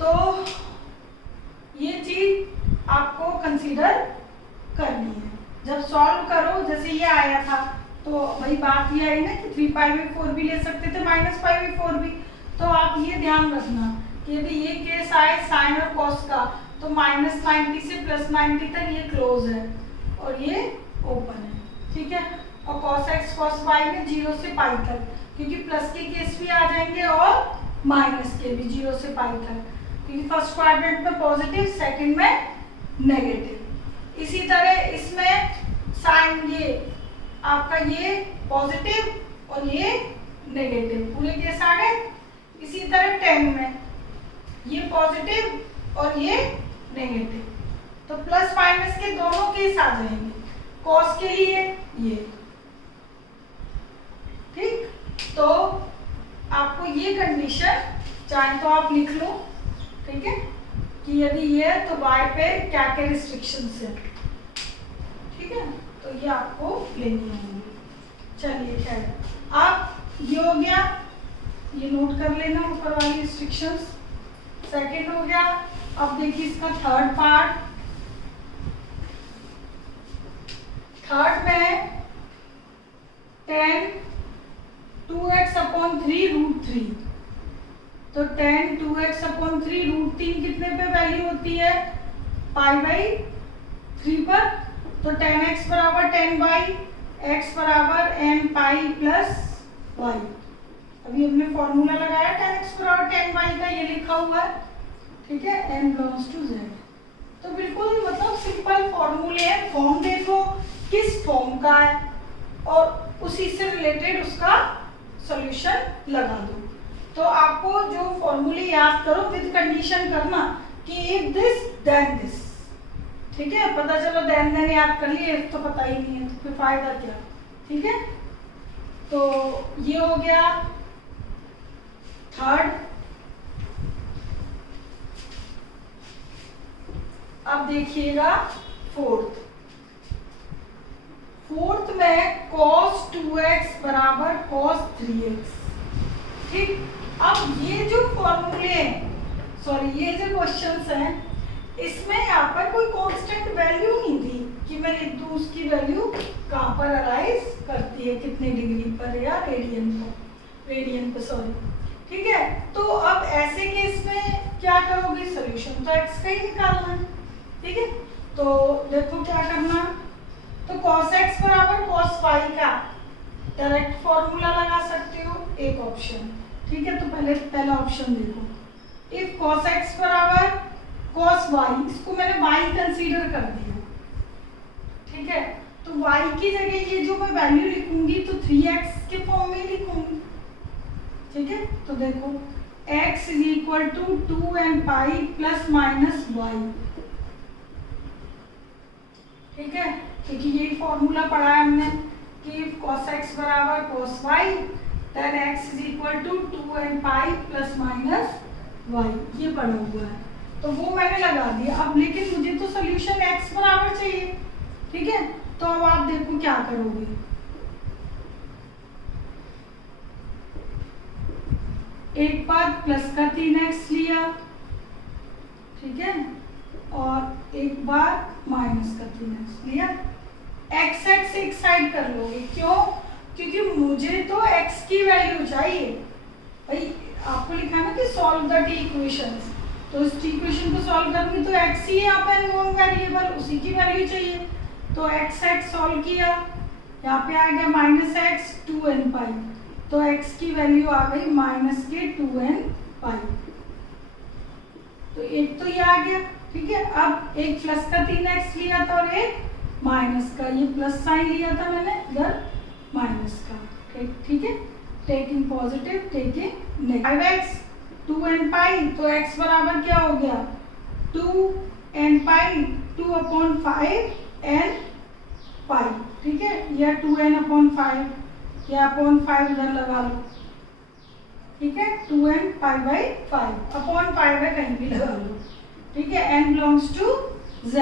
तो ये चीज आपको कंसीडर करनी है जब सॉल्व करो। जैसे ये आया था तो वही बात ये आई ना कि 3π/4 भी ले सकते थे, -π/4 भी। तो आप ये ध्यान रखना कि यदि ये केस आए साइन और कॉस का तो -90 से +90 तक ये क्लोज है और ये ओपन है। ठीक है, और cos x cos y में 0 से π तक, क्योंकि प्लस के केस भी आ जाएंगे और माइनस के भी 0 से π तक, क्योंकि फर्स्ट क्वाड्रेंट में पॉजिटिव, सेकंड में नेगेटिव। इसी तरह इसमें साइन ये आपका ये पॉजिटिव और ये नेगेटिव, पूरे केस आ गए। इसी तरह 10 में ये पॉजिटिव और ये नेगेटिव, तो प्लस माइनस के दोनों केस आ जाएंगे। कॉस के लिए ये। ठीक, तो आपको ये कंडीशन चाहे तो आप लिख लो। ठीक है, कि यदि ये है तो y पे क्या क्या रिस्ट्रिक्शंस है। ठीक है, तो ये आपको लेनी होंगी। चलिए खैर, आप ये हो गया, ये नोट कर लेना ऊपर वाली रिस्ट्रिक्शंस। सेकंड हो गया, अब देखिए इसका थर्ड पार्ट। थर्ड में 10 2x/3√3, तो 10 2x/3√3 कितने पे वैल्यू होती है, π/3 पर। तो 10x बराबर 10y, x बराबर n पाई प्लस y। अभी हमने फॉर्मूला लगाया 10x बराबर 10y का, ये लिखा हुआ है। ठीक है, n बिलोंग्स टू z। तो बिल्कुल मतलब सिंपल फॉर्मूले है, फॉर्म देखो किस फॉर्म का है और उसी से रिलेटेड उसका सॉल्यूशन लगा दो। तो आपको जो फॉर्मूले याद करो विद कंडीशन करना कि इफ दिस देन दिस। ठीक है, पता चलो देन याद कर लिए तो पता ही नहीं है तो फिर फायदा क्या। ठीक है, तो ये हो गया थर्ड। अब देखिएगा फोर्थ। फोर्थ में cos 2x बराबर cos 3x। ठीक, अब ये जो फॉर्मूले हैं, सॉरी ये जो क्वेश्चंस हैं, इसमें यहाँ पर कोई कांस्टेंट वैल्यू नहीं थी कि मैं लिख दूं उसकी वैल्यू कहाँ पर अराइज करती है, कितने डिग्री पर या रेडियन पर सॉरी। ठीक है, तो अब ऐसे केस में क्या करोगे, सोल्यूशन तो x का ही निकालना है। ठीक है, तो देखो क्या करना, तो cos x बराबर cos y का डायरेक्ट फॉर्मूला लगा सकते हो, एक ऑप्शन। ठीक है, तो पहला ऑप्शन देखो, इफ cos x बराबर cos y, इसको मैंने y कंसीडर कर दिया। ठीक है, तो y की जगह ये जो मैं वैल्यू लिखूंगी तो 3x के फॉर्म में लिखूंगी। ठीक है, तो देखो x is equal to 2n pi plus minus y। ठीक है, क्योंकि यही फॉर्मूला पढ़ा है हमने कि cos x बराबर cos y then x is equal to 2n pi plus minus y, ये पढ़ा हुआ है, तो वो मैंने लगा दिया। अब लेकिन मुझे तो सोल्यूशन x बराबर चाहिए। ठीक है, तो अब आप देखो क्या करोगे, एक बार प्लस का 3x लिया, ठीक है, और एक बार माइनस का 3x लिया, x एक साइड कर लोगे। क्यों? क्योंकि मुझे तो x की वैल्यू चाहिए। भाई आपको लिखा ना कि सॉल्व द टी इक्वेशंस, तो इस टी इक्वेशन को सॉल्व करूंगी तो x ही यहाँ पे नॉन वेरिएबल, उसी की वैल्यू चाहिए। तो x सॉल्व किया, यहाँ पे आ गया माइनस एक्स 2n पाई, तो x की वैल्यू आ गई माइनस के 2n पाई। तो एक तो ये आ गया। ठीक है, अब एक प्लस का 3x लिया था और एक माइनस का, ये प्लस साइन लिया था मैंने, इधर माइनस का। ठीक है, taking positive taking negative. 5x 2n पाई, तो x बराबर क्या हो गया 2n पाई, 2/5 n पाई। ठीक है, या 2n/5 या (5) इधर लगा लो। ठीक है, 2n π/5 है, कहीं भी लगा लो। ठीक है, n बिलोंग्स टू z।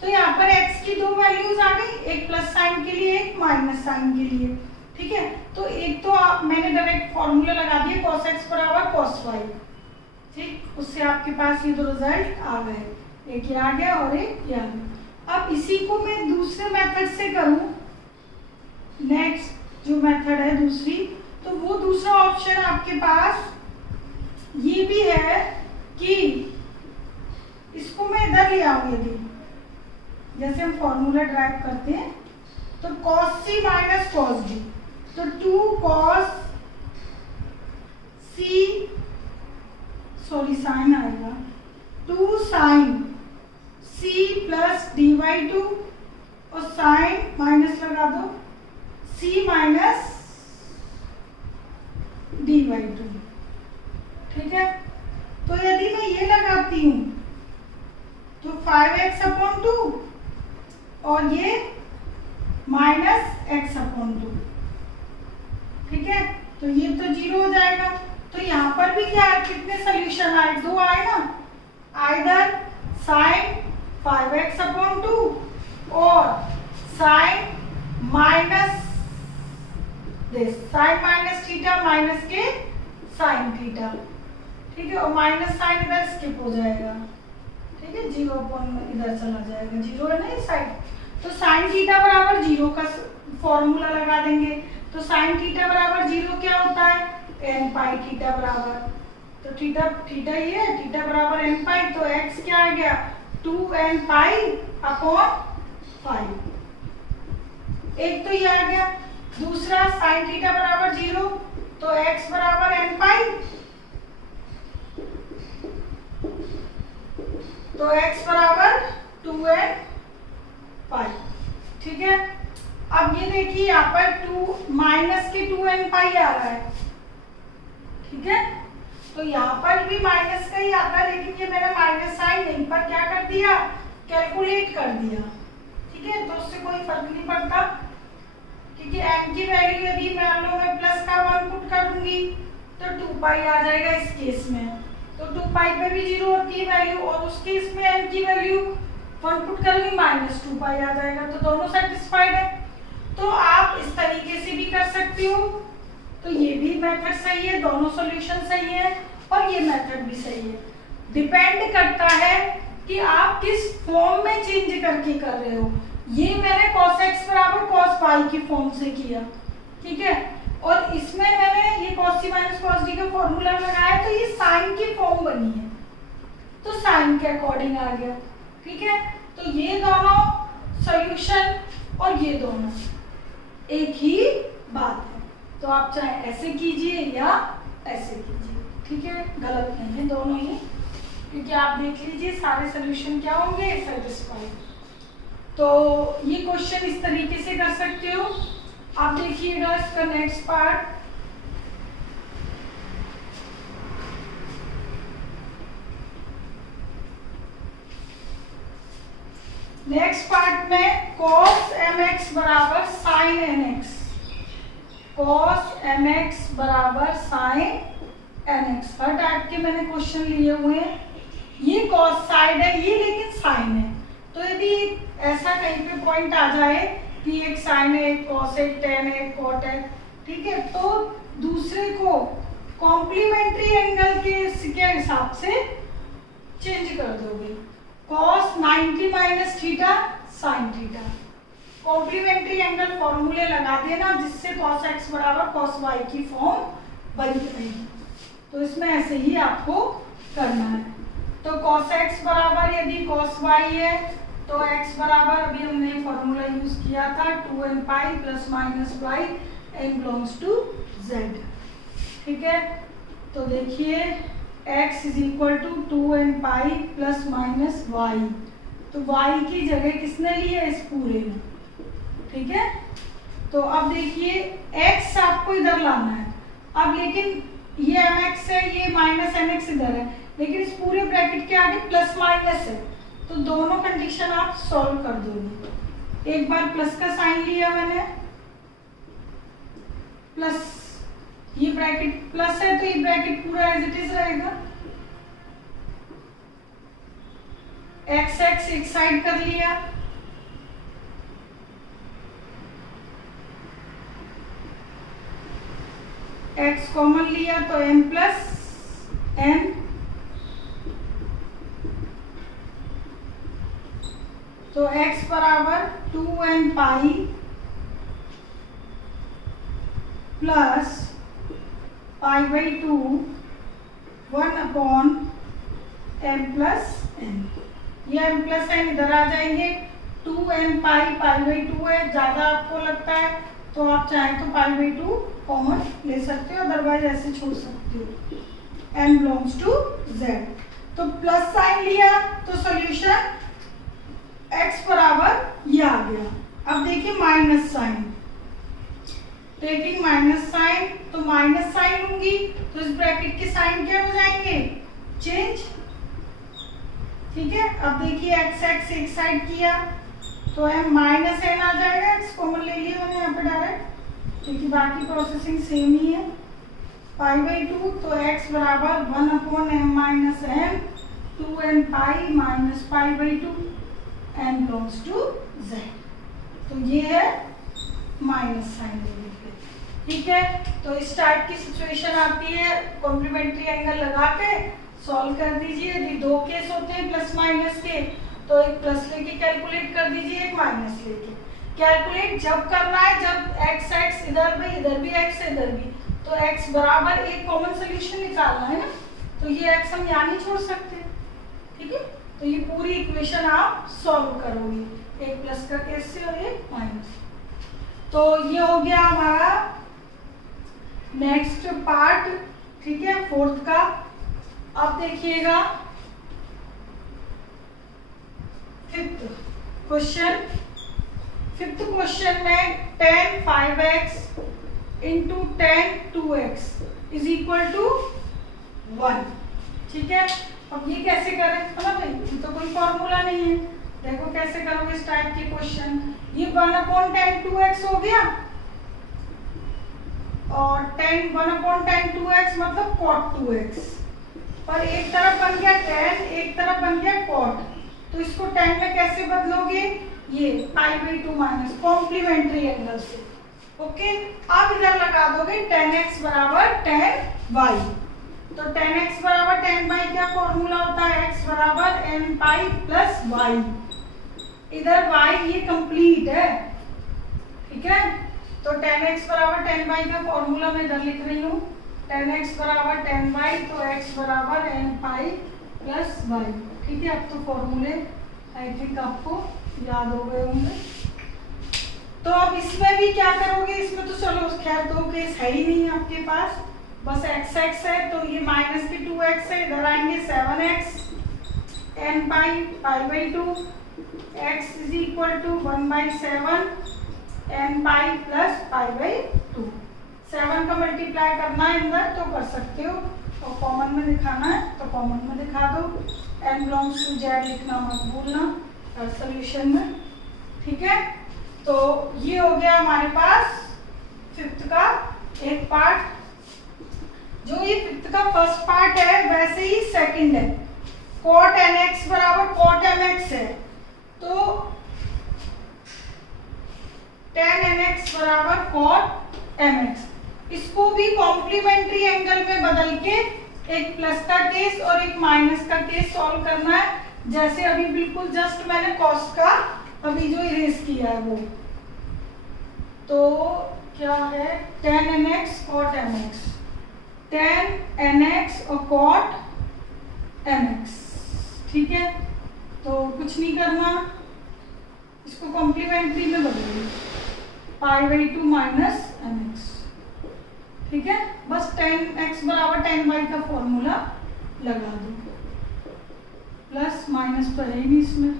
तो यहाँ पर x की दो वैल्यूज आ गई, एक प्लस साइन के लिए एक माइनस साइन के लिए। ठीक है, तो एक तो मैंने डायरेक्ट फॉर्मूला लगा दिया cos x बराबर cos y। ठीक, उससे आपके पास ये दो रिजल्ट आ गए, एक ये आ गया और एक ये आ गया। अब इसी को मैं दूसरे मेथड से करूं, नेक्स्ट जो मेथड है दूसरी, तो वो दूसरा ऑप्शन आपके पास ये भी है कि इसको मैं इधर ले आऊं। यदि जैसे हम फॉर्मूला ड्राइव करते हैं तो cos c minus cos d, तो 2 cos c सॉरी साइन आएगा 2 sin c प्लस dy2 और साइन माइनस लगा दो c माइनस dy2। ठीक है, तो यदि मैं ये लगाती हूं तो 5x/2 और ये -x/2। ठीक है, तो ये तो 0 हो जाएगा। तो यहाँ पर भी क्या है, कितने सोल्यूशन आए, दो आए ना, आइदर sin 5x/2 और sin माइनस थीटा माइनस के sin थीटा। ठीक है, और माइनस साइन इधर स्किप हो जाएगा। ठीक है, 0 इधर चला जाएगा, 0 है ना इस साइड, तो sin थीटा बराबर 0 का फॉर्मूला लगा देंगे। तो sin थीटा बराबर 0 क्या होता है, n पाई थीटा बराबर, तो थीटा ये है, थीटा बराबर n पाई, तो x क्या आ गया 2n पाई/5। एक तो ये आ गया, दूसरा sin थीटा बराबर 0, तो x बराबर n पाई, तो x बराबर 2n पाई। ठीक है, अब ये देखिए यहाँ पर 2 माइनस के 2n पाई आ रहा है। ठीक है, तो यहाँ पर भी माइनस का ही आता है, लेकिन ये मैंने माइनस साइन नहीं पर क्या कर दिया, कैलकुलेट कर दिया। ठीक है, तो उससे कोई फर्क नहीं पड़ता, क्योंकि n की वैल्यू यदि मान लो मैं प्लस का 1 पुट कर दूंगी तो 2 पाई आ जाएगा इस केस में, तो 2 पाई पे भी 0 होती है वैल्यू, और उस केस में n की वैल्यू 1 पुट करोगे -2 पाई आ जाएगा, तो दोनों सेटिस्फाइड है। तो आप इस तरीके से भी कर सकती हो, तो ये भी मेथड सही है, दोनों सॉल्यूशन सही है, और ये मेथड भी सही है। डिपेंड करता है कि आप किस फॉर्म में चेंज करके कर रहे हो। ये मैंने cos x बराबर cos y की फॉर्म से किया, ठीक है, और इसमें मैंने ये cos c minus cos d का फॉर्मूला लगाया तो ये साइन की फॉर्म बनी है, तो साइन के अकॉर्डिंग आ गया, ठीक है। तो ये दोनों सॉल्यूशन और ये दोनों एक ही बात है, तो आप चाहे ऐसे कीजिए या ऐसे कीजिए, ठीक है, गलत नहीं है दोनों ही, क्योंकि आप देख लीजिए सारे सॉल्यूशन क्या होंगे, सेटिस्फाइड। तो ये क्वेश्चन इस तरीके से कर सकते हो। आप देखिएगा इसका नेक्स्ट पार्ट, नेक्स्ट पार्ट में cos mx बराबर sin nx, cos mx बराबर sin nx, हर टाइप के मैंने क्वेश्चन लिए हुए हैं। ये cos साइड है, ये लेकिन साइन है, तो यदि ऐसा कहीं पे पॉइंट आ जाए कि एक साइन है, एक cos है, tan है, cot है, ठीक है, तो दूसरे को कॉम्प्लीमेंट्री एंगल के हिसाब से चेंज कर दोगे। cos 90 minus theta sine theta, complementary angle फॉर्मूले लगा देना जिससे cos x बराबर cos y की फॉर्म बन जाएगी। तो इसमें ऐसे ही आपको करना है। तो cos x बराबर यदि cos y है तो x बराबर, अभी हमने फॉर्मूला यूज किया था 2n pi plus minus y n belongs to z, ठीक है। तो देखिए x is equal to 2n pi plus minus y, तो y की जगह किसने ली है, इस पूरे में, ठीक है। तो अब देखिए x आपको इधर लाना है, अब लेकिन ये mx है, ये माइनस nx इधर है, लेकिन इस पूरे ब्रैकेट के आगे प्लस माइनस है, तो दोनों कंडीशन आप सॉल्व कर दोगे। एक बार प्लस का साइन लिया मैंने, प्लस ये ब्रैकेट प्लस है तो ये ब्रैकेट पूरा एज इट इज रहेगा, एक्स एक्स एक साइड कर लिया, एक्स कॉमन लिया तो m प्लस n, तो x बराबर 2n pi plus pi by 2 1 upon m plus n, ये m प्लस n इधर आ जाएंगे, 2n पाई पाई बाई 2 है, ज्यादा आपको लगता है तो आप चाहे तो पाई बाई 2 कॉमन ले सकते हो, अदरवाइज ऐसे छोड़ सकते हो, n बिलोंग्स टू z। तो प्लस साइन लिया तो सॉल्यूशन x बराबर ये आ गया। अब देखिए minus sign, taking minus sign, तो माइनस साइन लूंगी तो इस ब्रैकेट के साइन क्या हो जाएंगे, चेंज, ठीक है। अब देखिए एक्स एक्स एक साइड किया तो m माइनस n आ जाएगा, x कॉमन ले लिया मैंने यहाँ पे डायरेक्ट, क्योंकि बाकी प्रोसेसिंग सेम ही है, पाई बाई 2, तो x बराबर 1 upon m minus n, 2n pi minus pi by 2, n belongs to z। तो ये है माइनस साइन लेने पे, ठीक है। तो इस टाइप की सिचुएशन आती है, कॉम्प्लीमेंट्री एंगल लगा के सॉल्व कर दीजिए। यदि दो केस होते हैं प्लस माइनस के तो एक प्लस लेके कैलकुलेट कर दीजिए, एक माइनस लेके। कैलकुलेट जब करना है जब एक्स एक्स इधर भी एक्स इधर भी, तो एक्स बराबर एक कॉमन सोल्यूशन निकालना है ना, तो ये एक्स हम यहाँ नहीं छोड़ सकते, ठीक है। तो ये पूरी इक्वेशन आप सॉल्व करोगे, एक प्लस का केस से और एक माइनस। तो ये हो गया हमारा नेक्स्ट पार्ट, ठीक है, फोर्थ का। अब देखिएगा फिफ्थ क्वेश्चन में tan 5x into tan 2x is equal to 1, ठीक है। अब ये कैसे करें, है ना भाई, ये तो कोई फॉर्मूला नहीं है, देखो कैसे करोगे इस टाइप के क्वेश्चन। ये 1 अपॉन tan 2x हो गया और 1 अपॉन tan 2x मतलब cot 2x, और एक तरफ बन गया tan, एक तरफ बन गया cot, तो इसको tan में कैसे बदलोगे, ये pi by 2 minus complementary angle से, ओके। अब इधर लगा दोगे tan x बराबर tan y, तो 10x बराबर 10 बाई क्या फॉर्मूला होता है, x बराबर n पाई प्लस वाई। इधर y ये कंप्लीट है, ठीक है। तो 10x बराबर 10 बाई का फॉर्मूला मैं इधर लिख रही हूँ, 10x बराबर 10 बाई, तो x बराबर n पाई प्लस वाई। ठीक है, अब तो फॉर्मूले आई थिंक आपको याद हो गए होंगे। तो अब इसमें भी क्या करोगे, इसमें तो चलो खैर दो केस है ही नहीं आपके पास, बस x है, तो ये माइनस के 2x है, इधर आएंगे 7x n pi pi by 2, x is equal to 1/7 n pi plus pi by 2। 7 का मल्टीप्लाई करना है अंदर तो कर सकते हो, और कॉमन में दिखाना है तो कॉमन में दिखा दो, n बिलोंग्स टू z लिखना मत भूलना हर सोल्यूशन में। ठीक है, तो ये हो गया हमारे पास फिफ्थ का एक पार्ट। जो ये फिफ्थ का फर्स्ट पार्ट है वैसे ही सेकंड है, cot nx बराबर cot mx है, तो tan nx बराबर cot mx। इसको भी कॉम्प्लीमेंट्री एंगल में बदल के एक प्लस का केस और एक माइनस का केस सॉल्व करना है, जैसे अभी बिल्कुल जस्ट मैंने cos का अभी जो इरेज किया है वो। तो क्या है, tan nx cot mx, tan nx और cot mx। ठीक है, तो कुछ नहीं करना, इसको कॉम्प्लीमेंट्री में बदलिए, पाई बाई 2 माइनस mx। ठीक है, बस tan x बराबर tan y का फॉर्मूला लगा दो, प्लस माइनस तो है ही नहीं इसमें,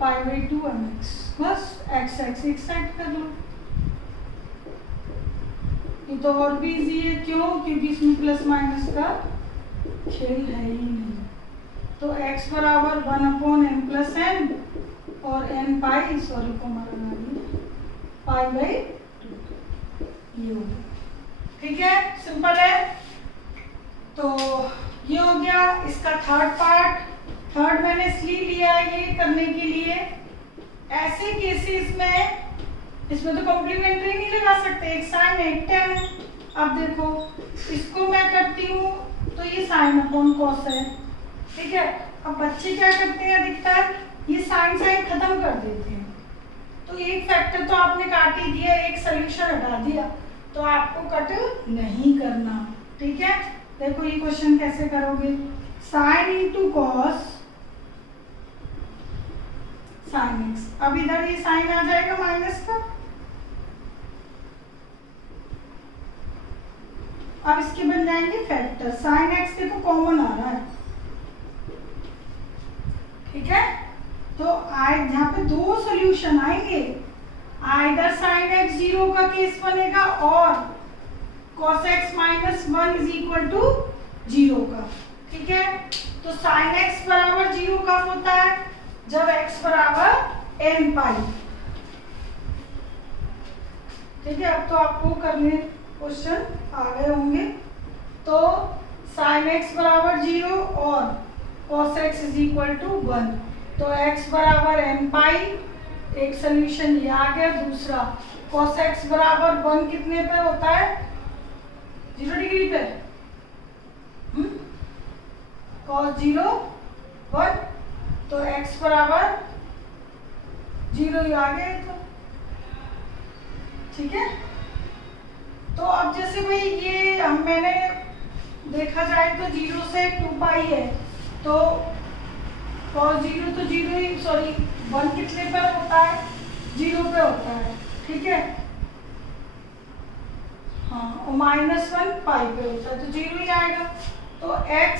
पाई बाई 2 mx, बस x एक साइड कर लो। ये तो और भी इजी है, क्यों, क्योंकि इसमें प्लस माइनस का खेल है ही नहीं। तो x बराबर 1/n प्लस n और n पाई, सॉरी को मारना पाई बाई 2, ये हो गया। ठीक है, सिंपल है। तो ये हो गया इसका थर्ड पार्ट। थर्ड मैंने इसलिए लिया है ये करने के लिए, ऐसे केसेस में इसमें तो कॉम्प्लीमेंट्री नहीं लगा सकते, एक साइन एक tan। अब देखो इसको मैं करती हूँ तो ये साइन अपॉन कॉस है, ठीक है। अब बच्चे क्या करते हैं अधिकतर, ये साइन खत्म कर देते हैं, तो एक फैक्टर तो आपने काट ही दिया, एक सोल्यूशन हटा दिया, तो आपको कट नहीं करना। ठीक है, देखो ये क्वेश्चन कैसे करोगे, sine into cos sine x. अब इधर ये साइन आ जाएगा माइनस का, अब इसके बन जाएंगे फैक्टर, साइन एक्स देखो कॉमन आ रहा है। ठीक है, तो यहाँ पे दो सॉल्यूशन आएंगे, आइदर साइन एक्स 0 का केस बनेगा और cos x minus 1 is equal to 0 का। ठीक है, तो साइन एक्स बराबर 0 कब होता है, जब x बराबर n पाई। ठीक है, अब तो आपको करने क्वेश्चन आ गए होंगे। तो साइन एक्स बराबर 0 और cos x is equal to 1, तो x बराबर n पाई, एक सोल्यूशन ये आ गया। दूसरा cos x बराबर 1 कितने पे होता है, 0 डिग्री पे, cos 0 1, तो x बराबर 0 ही आ गया। तो ठीक है, तो अब जैसे भाई ये मैंने देखा जाए तो 0 से 2 पाई है, तो cos 0 तो 0 ही, सॉरी 1 कितने पर होता है, 0 पे होता है। ठीक है, हाँ, और -1 पाई पे होता है, तो 0 ही आएगा। तो x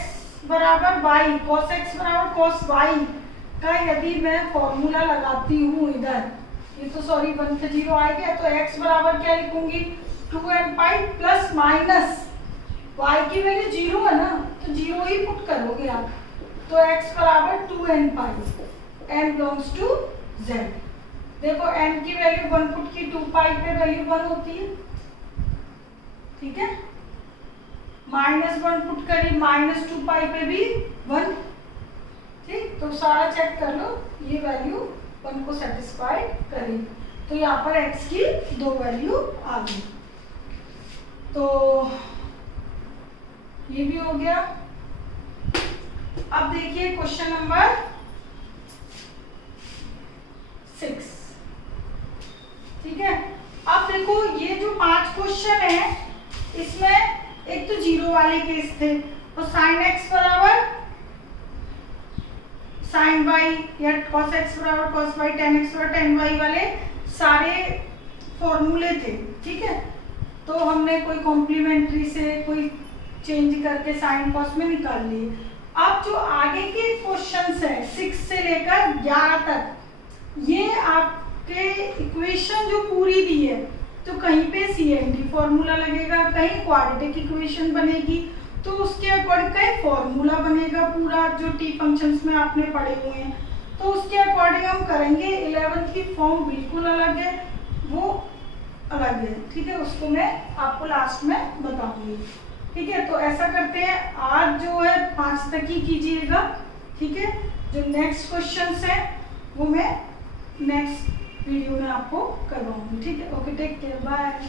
बराबर y, cos x बराबर cos y का यदि मैं फॉर्मूला लगाती हूँ इधर, ये तो सॉरी 1 से 0 आ गया, तो x बराबर क्या लिखूंगी, 2n pi plus minus y की वैल्यू 0 है ना, तो 0 ही पुट करोगे आप, तो x बराबर 2n pi, n belongs to z। देखो n की वैल्यू 1 पुट की, 2 पाई पे वैल्यू 1 होती है। ठीक है, -1 पुट करी, -2 पाई पे भी 1। ठीक, तो सारा चेक कर लो, ये वैल्यू 1 को सेटिस्फाई करी, तो यहाँ पर x की 2 वैल्यू आ गई। तो ये भी हो गया। अब देखिए क्वेश्चन नंबर 6, ठीक है। अब देखो ये जो 5 क्वेश्चन है इसमें एक तो जीरो वाले केस थे, तो साइन एक्स बराबर साइन वाई या कॉस एक्स बराबर कॉस वाई, टेन एक्स बराबर टेन वाई वाले सारे फॉर्मूले थे, ठीक है। तो हमने कोई कॉम्प्लीमेंट्री से कोई चेंज करके साइन कॉस में निकाल लिए। अब जो आगे के क्वेश्चंस है 6 से लेकर 11 तक, ये आपके इक्वेशन जो पूरी दी है, तो कहीं पे CNT फॉर्मूला लगेगा, कहीं क्वाड्रेटिक इक्वेशन बनेगी, तो उसके अकॉर्डिंग कहीं फॉर्मूला बनेगा पूरा जो टी फंक्शंस में आपने पढ़े हुए हैं, तो उसके अकॉर्डिंग हम करेंगे। 11th की फॉर्म बिल्कुल अलग है, वो अलग है, ठीक है। उसको मैं आपको लास्ट में बताऊंगी, ठीक है। तो ऐसा करते हैं, आज जो है 5 तक ही कीजिएगा, ठीक है। जो नेक्स्ट क्वेश्चंस है वो मैं नेक्स्ट वीडियो में आपको करवाऊंगी, ठीक है। Okay, take care, bye.